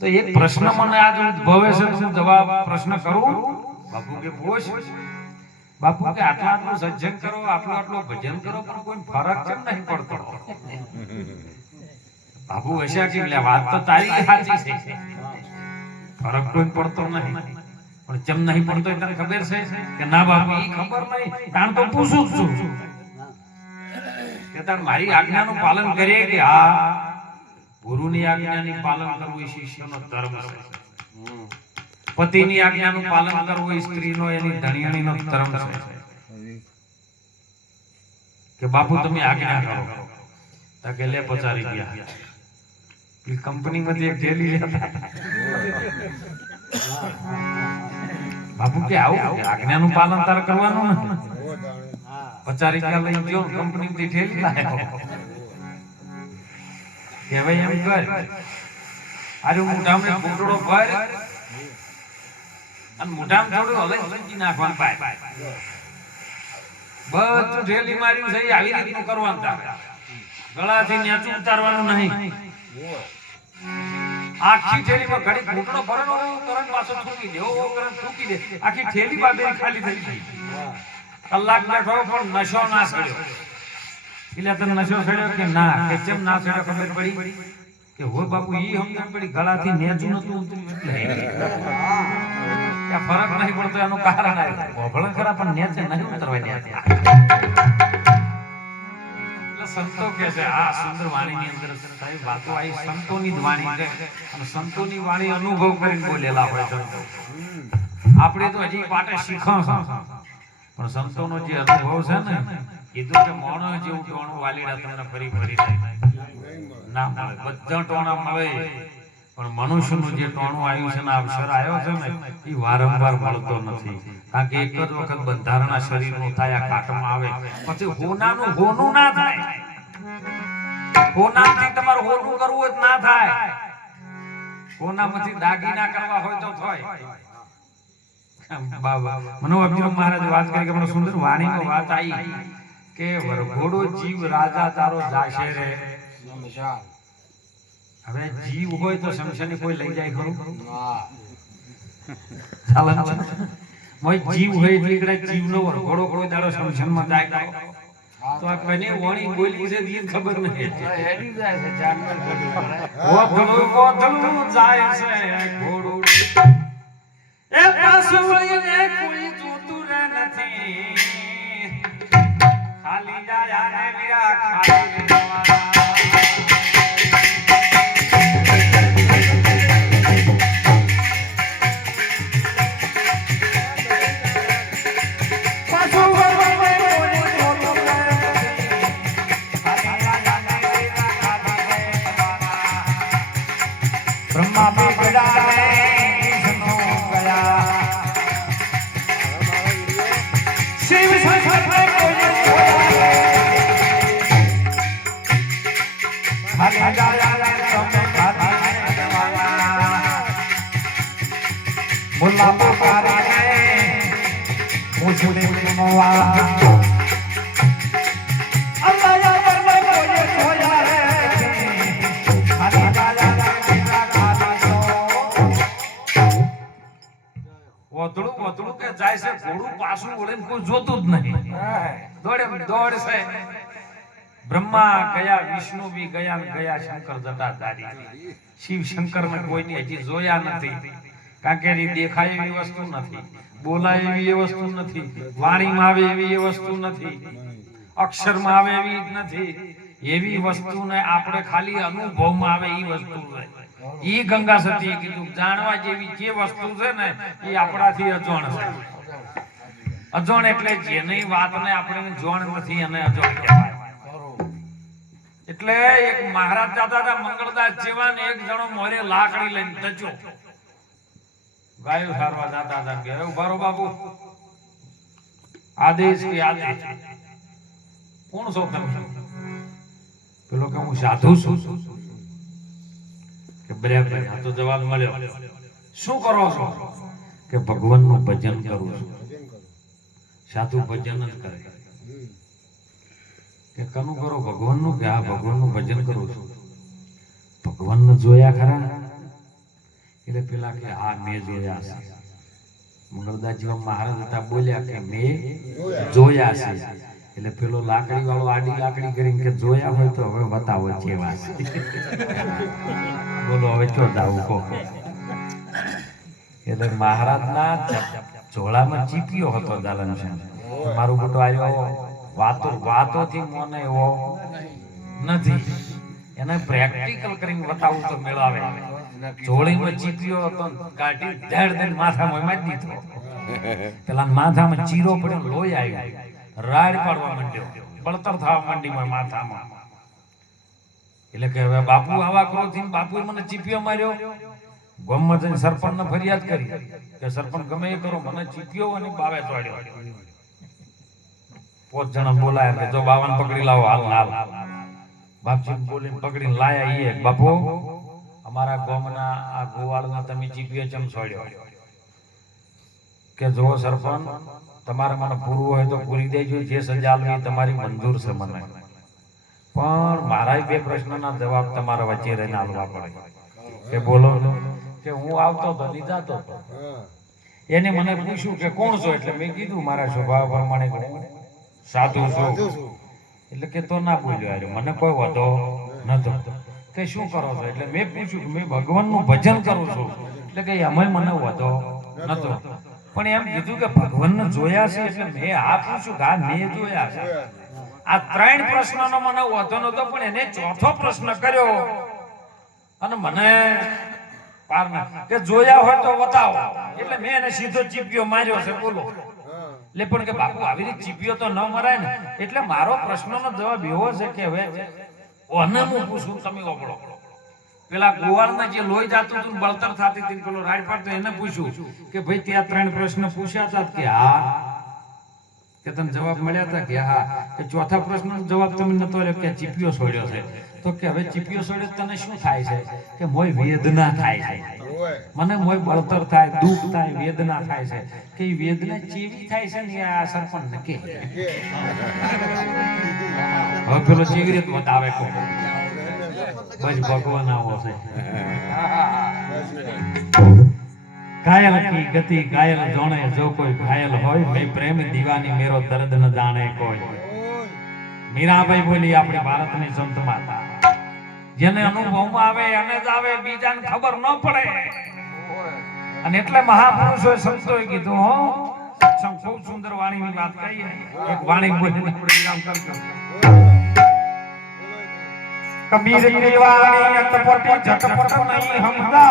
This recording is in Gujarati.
તો એક પ્રશ્ન મને આજ ઉદ્ભવે છે, તો જવાબ પ્રશ્ન કરું. બાપુ કે પૂછ. બાપુ કે આટલા આટલું સજ્જન કરો, આટલું આટલું ભજન કરો, પણ કોઈ ફરક કેમ નહીં પડતો? બાપુ હશે કે લે વાત તો તારી સાચી છે, ફરક કોઈ પડતો નહીં, પણ કેમ નહીં પડતો એ તને ખબર છે કે ના? બાપુ એ ખબર નહીં, તાણ તો પૂછું જ છું કે તાણ મારી આજ્ઞાનું પાલન કરીએ કે હા? ગુરુની આજ્ઞાની પાલન કરવું એ શિષ્યનો ધર્મ છે. પતિની આજ્ઞાનું પાલન કરવું એ સ્ત્રીનો, એની ધણીયાણીનો ધર્મ છે. કે બાપુ તમે આજ્ઞા કરો, તો કે લે પચારી ગયા એ કંપનીમાંથી એક થેલી લેતા. બાપુ કે આવું આજ્ઞાનું પાલન તારે કરવાનું ને? પચારી ગયા લઈ ગયો કંપનીમાંથી થેલી લાવ્યો. કે ભાઈ એમ કર, આરે મોઢામાં ઘૂંટડો ભર અને મોઢામાં થોડું હલકી નાખવાનું પાય. બધું ઢેલી માર્યું છે આવી રીતનું કરવાનું તારે. ગળાથી નેચું ઉતારવાનું નહીં. આખી થેલીમાં ઘડી ઘૂંટડો ભરનો કરંટ પાછો થૂકી દે, ઓ કરંટ થૂકી દે, આખી થેલી બાબે ખાલી થઈ ગઈ. કલાક બેઠો પણ નશો ના સડ્યો. એટલે તને નશો સડ્યો કે ના? કે કેમ ના સડ્યો ખબર પડી કે હો બાપુ ઈ સમજણ પડી ગળાથી નેચું નતું ઉતર્યું એટલે કે ફરક નહીં પડતો. એનું કારણ ભળે ખરા પણ નેચે નહીં ઉતરવા દે. એટલે સંતો કે છે આ સુંદર વાણીની અંદર સાહેબ વાતો આવી સંતોની જ વાણી છે, અને સંતોની વાણી અનુભવ કરીને બોલેલા હોય સંતો. આપણે તો હજી પાટે શીખો છો, પણ સંતોનો જે અનુભવ છે ને કીધું કે મોણો જેવું ટોણું વાલીડા તમને ફરી ફરી ના મળે. બધા ટોણા મળે, પણ મનુષ્યનું જે ટોણું આવ્યું છે ને અક્ષર આવ્યો છે ને એ વારંવાર મળતો નથી. કારણ કે એક જ વખત બંધારણના શરીરનું થાય, આ કાટમાં આવે પછી હોનાનું હોનું ના થાય. હોનાથી તમારે હોનું કરવું હોય ના થાય. હોનામાંથી દાગીના કરવા હોય તો થાય. મનોઅભિરામ મહારાજ વાત કરી કે મને સુંદર વાણીમાં વાત આવી કે વરઘોડો જીવ રાજા તારો જાશે રે. હવે જીવ હોય તો શમશાને કોઈ લઈ જાય ખરું? ચાલે મોય જીવ હોય એટલે જીવનો વરઘોડો કોઈ દાડો શમશાનમાં જાય તો આ કને વાણી બોલી છે દી ખબર નહીં. હેડી જાય છે જાનવર ગોધડું જાય છે ઘોડું એ પાછો વળીને કોઈ જોતું રે નથી. ખાલી જાય ને વીરા ખાલી જવાના. બોલા પારે મુझे મોવા અલ્લાહ યા પરમે કોઈ જોયા રે ખાલી ગાલા ગાલા ખાલા જો ઓતળું કે જાય છે ઘોડું પાછું વળીને કોઈ જોતું જ નહીં. દોડે દોડ છે. બ્રહ્મા ગયા, વિષ્ણુ બી ગયા, ગયા શંકર જટા ધારી. શિવ શંકર ને કોઈની હજી જોયા નથી. કારણ કે દેખાય એવી વસ્તુ નથી, બોલાય એવી વસ્તુ નથી, વાણીમાં આવે એવી વસ્તુ નથી, અક્ષરમાં આવે એવી નથી. એવી વસ્તુને આપણે ખાલી અનુભવમાં આવે એ વસ્તુ છે. ઈ ગંગા સતીએ કીધું જાણવા જેવી જે વસ્તુ છે ને એ આપણાથી અજોણ છે. અજોણ એટલે જેની વાતને આપણે જોણ નથી અને અજોણ કહેવાય. એટલે એક મહારાજ દાદા હતા મંગળદાસ જેવા ને એક જણો મોરે લાકડી લઈને ટચો ગાયો સારવા જાતા હતા કે ઉભારો બાપુ આદેશ કે આદેશ. કોણ છો તમે? પેલો કે હું સાધુ છું. કે બરાબર આ તો જવાબ મળ્યો. શું કરો છો? કે ભગવાનનું ભજન કરું છું. સાધુ ભજન જ કરે. કે કનું કરો? ભગવાનનું. કે આ ભગવાનનું ભજન કરું છું. ભગવાનને જોયા ખરા? એટલે પેલા કે હા મેં જોયા છે. મંગળદાસજી મહારાજ હતા બોલ્યા કે મેં જોયા છે. એટલે પેલો લાકડી વાળો આડી લાકડી કરીને કે જોયા હોય તો હવે બતાવો જેવા છે. બોલો હવે ચો જાવું કહો. એટલે મહારાજના ઝોળામાં ચીપિયો હતો દાલન છે. મારું બેટો આવ્યો વાતોથી મને એવો નથી. એને પ્રેક્ટિકલ કરીને બતાવું તો મેળાવે. ઝોળીમાં ચીપિયો હતો કાઢી ધેડ ધેડ માથામાં મારી દીધો. પેલા માથામાં ચીરો પડ્યો લોહી આવ્યો. રાડ પાડવા માંડ્યો. બળતર થવા માંડી માથામાં. એટલે કે હવે બાપુ આવા ક્રોધથી બાપુએ મને ચીપિયો માર્યો. ગામમાં જઈને સરપંચને ફરિયાદ કરી કે સરપંચ ગમે એ કરો મને ચીપિયો અને બાવે ચોડ્યો. 5 જણા બોલાયા કે જો બાવાને પકડી લાવો હાલ હાલ. બાપજી બોલીને પકડીને લાયા. ઈ બાપુ અમારા ગામના આ ગોવાળના તમે ચીપિયો ચમ છોડ્યો? કે જો સરપંચ તમારે મને પૂરું હોય તો પૂરી દેજો. જે સજા આપવી તમારી મંજૂર છે મને. પણ મારા 2 પ્રશ્નના જવાબ તમારા વચ્ચે રહીને આપવા પડે. કે બોલો. કે હું આવતો તો લીધાતો હતો. એને મને પૂછ્યું કે કોણ છો? એટલે મેં કીધું મારા સ્વભાવ પ્રમાણે હું સાધુ છું. એટલે કે તો ના બોલ્યો યાર મને કોઈ વધો નતો. કે શું કરો છો? એટલે મેં પૂછ્યું કે મેં ભગવાનનું ભજન કરું છું. એટલે કે અમે મને વધો નતો. પણ એમ કીધું કે ભગવાનને જોયા છે એટલે મેં આ પૂછ્યું કે આ મેં જોયા છે. આ 3 પ્રશ્નનો મને વધો નતો. પણ એને ચોથો પ્રશ્ન કર્યો અને મને કે જોયા હોય તો બતાવો. એટલે મેં એને સીધો ચીપિયો માર્યો છે. બોલો. એટલે પણ કે બાપુ આવી રીતે ચીપિયો તો ન મરાય ને. એટલે મારો પ્રશ્નનો જવાબ એવો છે કે હવે ઓને હું પૂછું તમે ઓગળો. પેલા ગોવાળના જે લોહી જાતું હતું બળતર થતી હતી પેલો રાડ પાડતો એને પૂછ્યું કે ભાઈ ત્યાં 3 પ્રશ્ન પૂછ્યા હતા કે હા. કે તને જવાબ મળ્યા હતા કે હા. કે ચોથા પ્રશ્નનો જવાબ તમે નતો આપ્યો કે ચીપિયો છોડ્યો છે. તો કે હવે ચીપિયો છોડ્યો તને શું થાય છે? કે મોય વેદના થાય છે. મને મોય બળતર થાય, દુઃખ થાય, વેદના થાય છે. કે એ વેદના ચેવી થાય છે ને આ સરપંચ કે હવે પેલો ચેવી રીતે બતાવે કો બસ ભગવાન આવો છે. ઘાયલ કી ગતિ ઘાયલ જાણે જો કોઈ ઘાયલ હોય મેં પ્રેમ દીવાની મેરો દર્દ ન જાણે કોઈ. મીરાબાઈ બોલી આપણી ભારતની સંત માતા. જેને અનુભવમાં આવે એને જ આવે, બીજાને ખબર ન પડે. અને એટલે મહાપુરુષોએ સંતોએ કીધું હો ખૂબ સુંદર વાણીની વાત કહી. એક વાણી બોલીને આપણે વિરામ કરજો. કબીર की वाणी अटपटी झटपट नहीं हमदा